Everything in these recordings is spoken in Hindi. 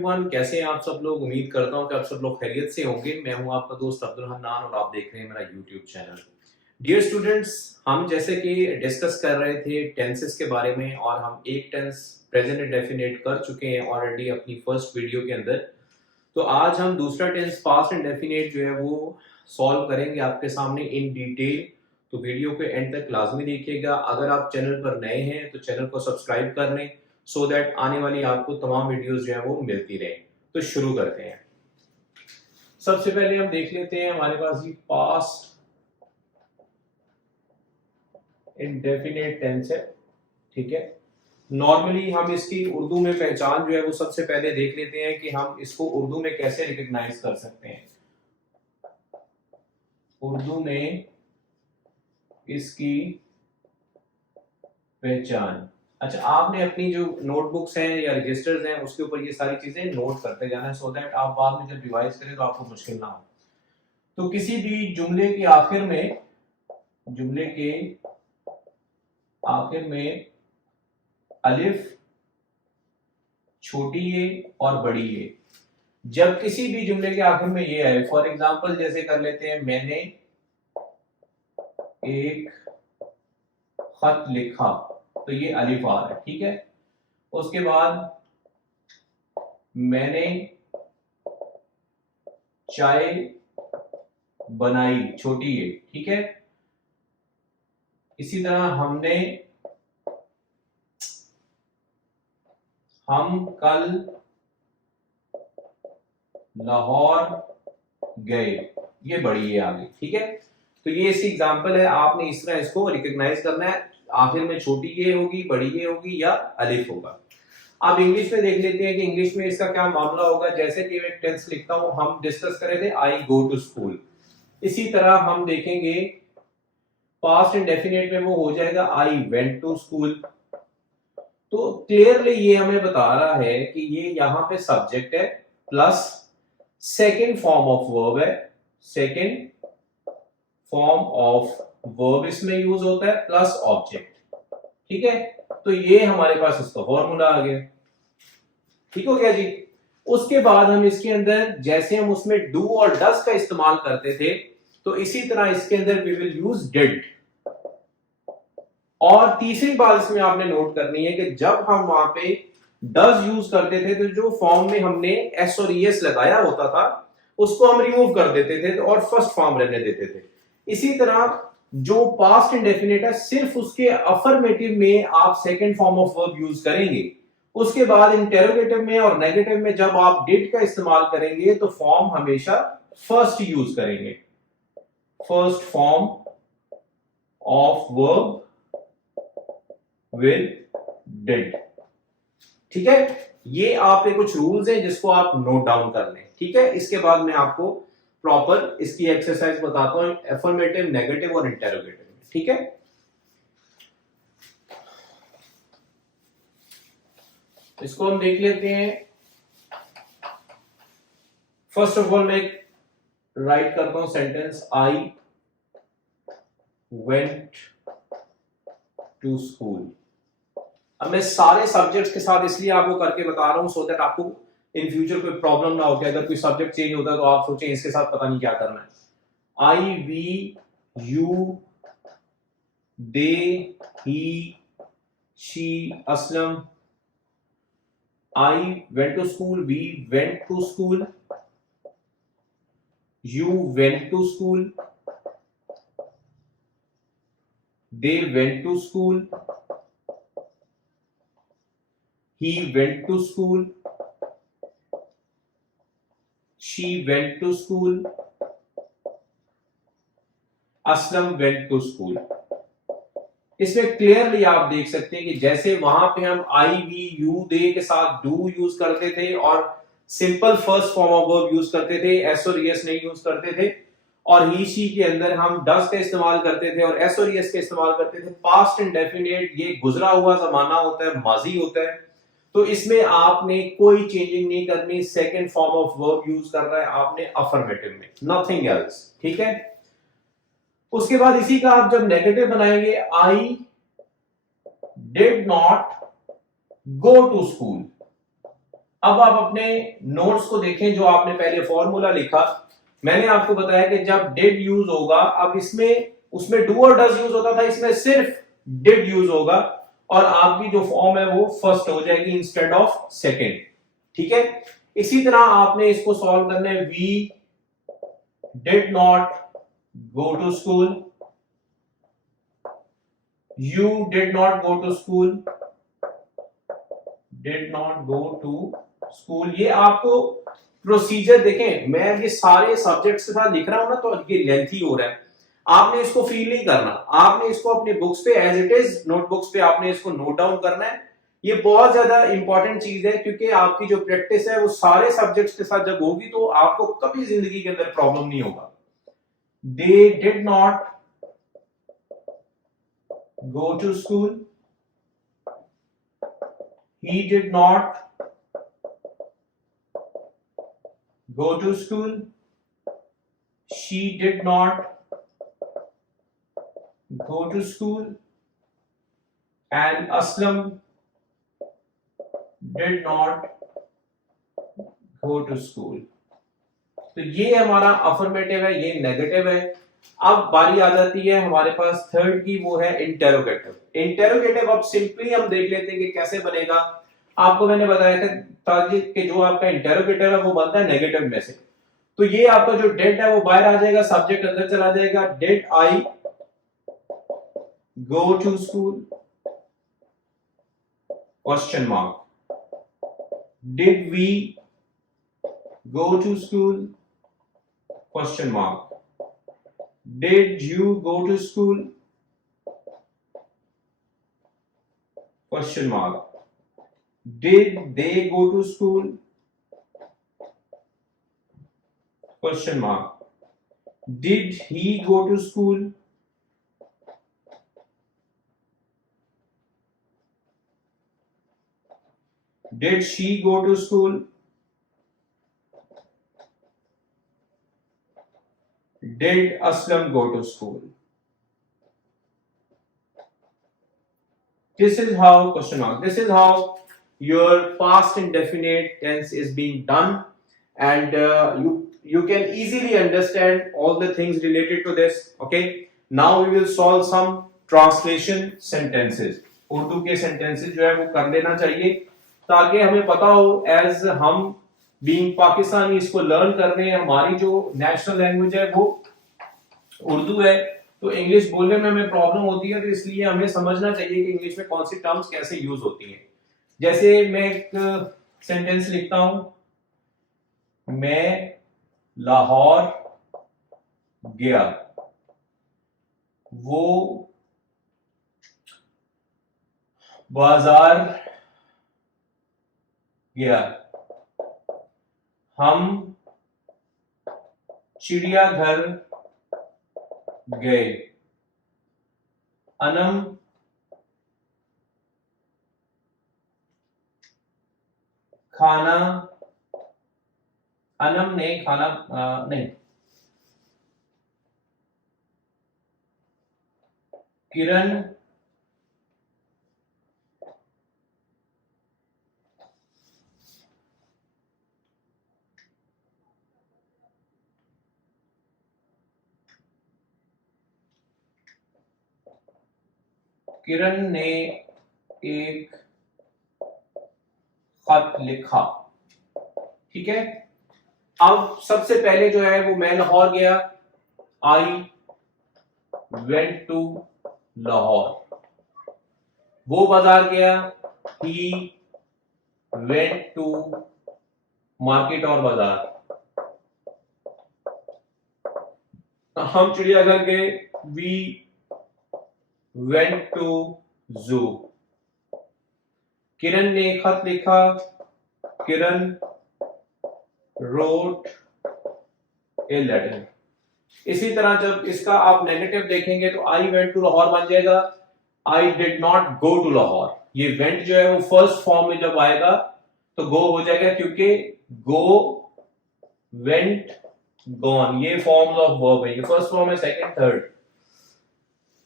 एवरीवन, कैसे हैं आप सब लोग। उम्मीद करता हूं कि आप सब लोग खैरियत से होंगे। मैं हूं आपका दोस्त अब्दुल हन्नान और आप देख रहे हैं मेरा यूट्यूब चैनल। डियर स्टूडेंट्स, हम जैसे कि डिस्कस कर रहे थे टेंसेस के बारे में और हम एक टेंस प्रेजेंट इंडेफिनिट कर चुके हैं ऑलरेडी अपनी फर्स्ट वीडियो के अंदर। तो आज हम दूसरा टेंस पास्ट इंडेफिनिट जो है वो सॉल्व करेंगे आपके सामने इन डिटेल। तो वीडियो के एंड तक लाजमी देखिएगा। अगर आप चैनल पर नए हैं तो चैनल को सब्सक्राइब कर लें सो दैट आने वाली आपको तमाम वीडियोस जो है वो मिलती रहे। तो शुरू करते हैं। सबसे पहले हम देख लेते हैं, हमारे पास ये पास्ट इंडेफिनिट टेंस है, ठीक है। नॉर्मली हम इसकी उर्दू में पहचान जो है वो सबसे पहले देख लेते हैं कि हम इसको उर्दू में कैसे रिकॉग्नाइज कर सकते हैं। उर्दू में इसकी पहचान, अच्छा आपने अपनी जो नोटबुक्स हैं या रजिस्टर्स हैं उसके ऊपर ये सारी चीजें नोट करते जाना है सो दैट आप बाद में जब रिवाइज करें तो आपको मुश्किल ना हो। तो किसी भी जुमले के आखिर में अलिफ, छोटी ए और बड़ी ए, जब किसी भी जुमले के आखिर में ये आए, फॉर एग्जांपल जैसे कर लेते हैं मैंने एक खत लिखा, तो ये अलिफ आ रहा है, ठीक है। उसके बाद मैंने चाय बनाई, छोटी है, ठीक है। इसी तरह हम कल लाहौर गए, ये बड़ी है आगे, ठीक है। तो ये इसकी एग्जांपल है। आपने इस तरह इसको रिकॉग्नाइज करना है, आखिर में छोटी ये होगी, बड़ी ये होगी या अलिफ होगा। अब इंग्लिश में देख लेते हैं कि इंग्लिश में इसका क्या मामला होगा। जैसे कि मैं टेंस लिखता हूं, हम डिस्कस करे थे आई गो टू स्कूल, इसी तरह हम देखेंगे पास्ट इंडेफिनिट में वो हो जाएगा आई वेंट टू स्कूल। तो क्लियरली ये हमें बता रहा है कि ये यहां पे सब्जेक्ट है plus second form of verb है, सेकेंड फॉर्म ऑफ वर्ब इसमें यूज होता है प्लस ऑब्जेक्ट, ठीक है। तो ये हमारे पास इसका फॉर्मूला आ गया, ठीक हो गया जी। उसके बाद हम इसके अंदर जैसे हम उसमें डू और डस का इस्तेमाल करते थे तो इसी तरह इसके अंदर वी विल यूज डिड। और तीसरी बात इसमें आपने नोट करनी है कि जब हम वहां पे डज यूज करते थे तो जो फॉर्म में हमने एस और ईएस लगाया होता था उसको हम रिमूव कर देते थे और फर्स्ट फॉर्म रहने देते थे। इसी तरह जो पास्ट इंडेफिनिट है सिर्फ उसके अफर्मेटिव में आप second form of verb use करेंगे। उसके बाद इंटेरोगेटिव में और नेगेटिव में जब आप डिड का इस्तेमाल करेंगे तो फॉर्म हमेशा फर्स्ट यूज करेंगे, first form of verb with did, ठीक है। ये आपके कुछ रूल्स हैं जिसको आप नोट डाउन कर लें, ठीक है। इसके बाद मैं आपको प्रॉपर इसकी एक्सरसाइज बताता हूं अफर्मेटिव, नेगेटिव और इंटेरोगेटिव में, ठीक है। इसको हम देख लेते हैं। फर्स्ट ऑफ ऑल मैं राइट करता हूं sentence, I went to school. अब मैं सारे सब्जेक्ट्स के साथ इसलिए आपको करके बता रहा हूं सो दैट आपको इन फ्यूचर कोई प्रॉब्लम ना हो कि अगर कोई सब्जेक्ट चेंज होता है तो आप सोचें इसके साथ पता नहीं क्या करना है। I, we, you, they, he, she, Aslam. I went to school, we went to school, you went to school, they went to school, he went to school, she went to school, Aslam went to school। इसमें क्लियरली आप देख सकते हैं कि जैसे वहां पे हम आई, वी, यू, दे के साथ डू यूज करते थे और simple first form of verb use करते थे, एस और एस नहीं यूज करते थे, और ही शी के अंदर हम डस का इस्तेमाल करते थे और एस और एस का इस्तेमाल करते थे। पास्ट इंडेफिनिट ये गुजरा हुआ जमाना होता है, माजी होता है, तो इसमें आपने कोई चेंजिंग नहीं करनी। Second form of verb use कर रहा है आपने अफर्मेटिव में, नथिंग एल्स, ठीक है। उसके बाद इसी का आप जब नेगेटिव बनाएंगे, I did not go to school, अब आप अपने नोट्स को देखें, जो आपने पहले फॉर्मूला लिखा, मैंने आपको बताया कि जब डिड यूज होगा, अब इसमें उसमें डू और डज यूज होता था, इसमें सिर्फ डिड यूज होगा और आपकी जो फॉर्म है वो फर्स्ट हो जाएगी इंस्टेड ऑफ सेकंड। ठीक है, इसी तरह आपने इसको सॉल्व करना है। We did not go to school, you did not go to school, did not go to school. ये आपको प्रोसीजर देखें, मैं ये सारे सब्जेक्ट्स के साथ लिख रहा हूं ना, तो ये लेंथी हो रहा है, आपने इसको फील नहीं करना, आपने इसको अपने बुक्स पे एज इट इज नोटबुक्स पे आपने इसको नोट डाउन करना है। ये बहुत ज्यादा इंपॉर्टेंट चीज है, क्योंकि आपकी जो प्रैक्टिस है वो सारे सब्जेक्ट्स के साथ जब होगी तो आपको कभी जिंदगी के अंदर प्रॉब्लम नहीं होगा। They did not go to school, he did not go to school, she did not go to school, and Aslam did not go to school। तो ये हमारा अफर्मेटिव है, ये नेगेटिव है। अब बारी आ जाती है हमारे पास थर्ड की, वो है इंटेरोगेटिव। इंटेरोगेटिव अब सिंपली हम देख लेते हैं कि कैसे बनेगा। आपको मैंने बताया था कि जो आपका इंटेरोगेटिव है वो बनता है नेगेटिव में से। तो ये आपका जो डिड है वो बाहर आ जाएगा, सब्जेक्ट अंदर चला जाएगा। Did I go to school, question mark. Did we go to school, question mark. Did you go to school? Question mark. Did they go to school? Question mark. Did he go to school? Did she go to school? Did Aslam go to school? This is how, question mark, this is how your past indefinite tense is being done, and you can easily understand all the things related to this. Okay, now we will solve some translation sentences। Urdu के sentences जो है वो कर लेना चाहिए, ताकि हमें पता हो एज हम बीइंग पाकिस्तानी इसको लर्न कर रहे हैं। हमारी जो नेशनल लैंग्वेज है वो उर्दू है, तो इंग्लिश बोलने में हमें प्रॉब्लम होती है, तो इसलिए हमें समझना चाहिए कि इंग्लिश में कौन सी टर्म्स कैसे यूज होती हैं। जैसे मैं एक सेंटेंस लिखता हूं, मैं लाहौर गया, वो बाजार गया, हम चिड़ियाघर गए, अनम खाना, अनम ने खाना नहीं, किरण किरण ने एक खत लिखा। ठीक है, अब सबसे पहले जो है वो मैं लाहौर गया, आई वेंट टू लाहौर। वो बाजार गया, ही वेंट टू मार्केट और बाजार। हम चिड़ियाघर गए, वी went to zoo। किरण ने खत लिखा, किरण wrote a letter। इसी तरह जब इसका आप नेगेटिव देखेंगे तो I went to लाहौर बन जाएगा, I did not go to Lahore. ये went जो है वो फर्स्ट फॉर्म में जब आएगा तो go हो जाएगा, क्योंकि go, went, gone ये फॉर्म्स ऑफ वर्ब है, ये फर्स्ट फॉर्म है, सेकंड, थर्ड।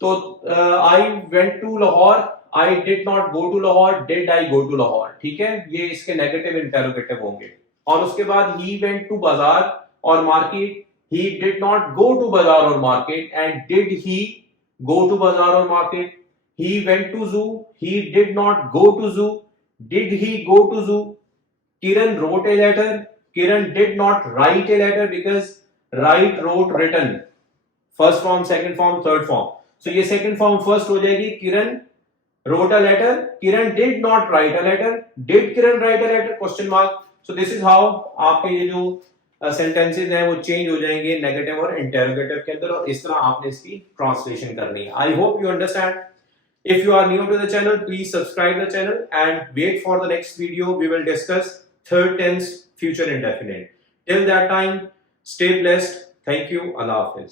तो I went to Lahore, I did not go to Lahore, did I go to Lahore, ठीक है, ये इसके नेगेटिव इंटेरोगेटिव होंगे। और उसके बाद ही वेंट टू बाजार और market, he did not go to बाजार और market, and did he go to बाजार और market. He went to zoo, he did not go to zoo, did he go to zoo. Kiran wrote a letter, Kiran did not write a letter because write, wrote, written, first form, second form, third form. So ये second form first हो जाएगी, Kiran wrote a letter, Kiran did not write a letter, did Kiran write a letter, question mark. So this is how आपके ये जो sentences हैं वो change हो जाएंगे negative और interrogative के अंदर, और इस तरह आपने इसकी translation करनी है। I hope you understand. If you are new to the channel, please subscribe the channel and wait for the next video. We will discuss third tense future indefinite. Till that time, stay blessed. Thank you. Allah Hafiz.